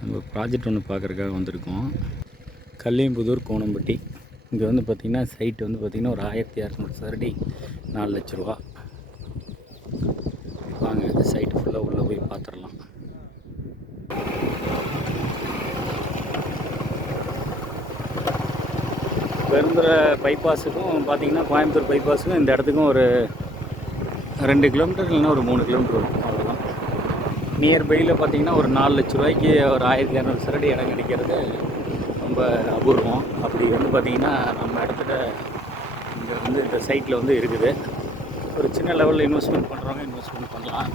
நம்ம ப்ராஜெக்ட் ஒன்று பார்க்குறக்காக வந்திருக்கோம். கல்லியம்புதூர் கோணம்பட்டி. இங்கே வந்து பார்த்திங்கன்னா சைட் வந்து பார்த்திங்கன்னா ஒரு ஆயிரத்தி இரநூறு சரடி நாலு லட்ச ரூபா. வாங்க இந்த சைட்டு ஃபுல்லாக உள்ளே போய் பார்த்துடலாம் பெருந்துறை பைபாஸுக்கும் பார்த்தீங்கன்னா கோயம்புத்தூர் பைபாஸுக்கும் இந்த இடத்துக்கும் ஒரு ரெண்டு கிலோமீட்டர் இல்லைன்னா ஒரு மூணு கிலோமீட்டர் இருக்கும் நியர்பையில் பார்த்தீங்கன்னா ஒரு நாலு லட்ச ரூபாய்க்கு ஒரு ஆயிரத்தி இரநூறு சரடி இடம் கிடைக்கிறது. ரொம்ப அபூர்வம். அப்படி வந்து பார்த்திங்கன்னா நம்ம இடத்துல இங்கே வந்து இந்த சைட்டில் வந்து இருக்குது. ஒரு சின்ன லெவலில் இன்வெஸ்ட்மெண்ட் பண்ணுறவங்க இன்வெஸ்ட்மெண்ட் பண்ணலாம்.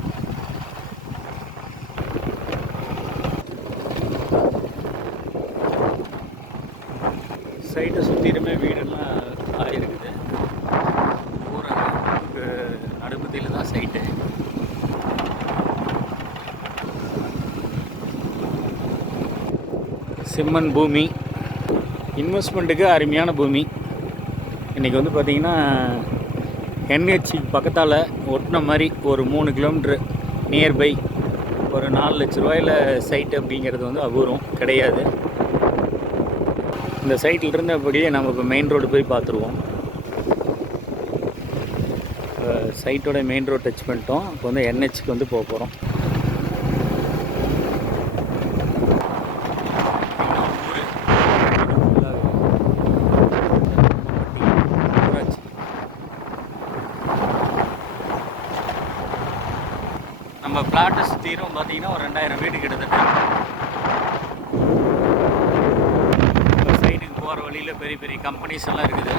சைட்டை சுற்றிலுமே வீடெல்லாம் ஆகிருக்குது ஊரக நடுப்பதியில் தான் சைட்டு செம்மண் பூமி. இன்வெஸ்ட்மெண்ட்டுக்கு அருமையான பூமி. இன்றைக்கி வந்து பார்த்திங்கன்னா என்ஹெச்சி பக்கத்தால் ஒட்டின மாதிரி ஒரு மூணு கிலோமீட்ரு நியர்பை ஒரு நாலு லட்ச ரூபாயில் சைட் அப்படிங்கிறது வந்து அபூர்வம் கிடையாது. இந்த சைட்டில் இருந்தபடியே நம்ம இப்போ மெயின் ரோடு போய் பார்த்துருவோம் சைட்டோட மெயின் ரோடு டச் பண்ணிட்டோம். இப்போ வந்து என்ஹெச்க்கு வந்து போக போகிறோம் நம்ம பிளாட்டை சுற்றிலும் பார்த்தீங்கன்னா ஒரு ரெண்டாயிரம் வீடு கிட்டத்தட்ட. இப்போ போகிற வழியில் பெரிய பெரிய கம்பெனிஸ் எல்லாம் இருக்குது.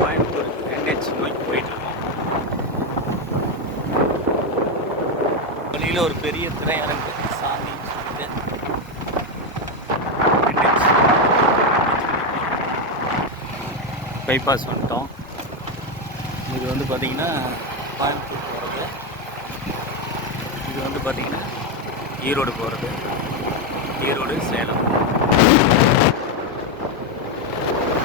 கோயம்புத்தூர் என்ஹெச் நோக்கி போயிட்டுருக்கோம் வழியில் ஒரு பெரிய திரையரங்கு சாமி பைபாஸ் வந்துட்டோம். இது வந்து பார்த்திங்கன்னா கோயம்புத்தூர் போகிறது இது வந்து பார்த்திங்கன்னா ஈரோடு போகிறது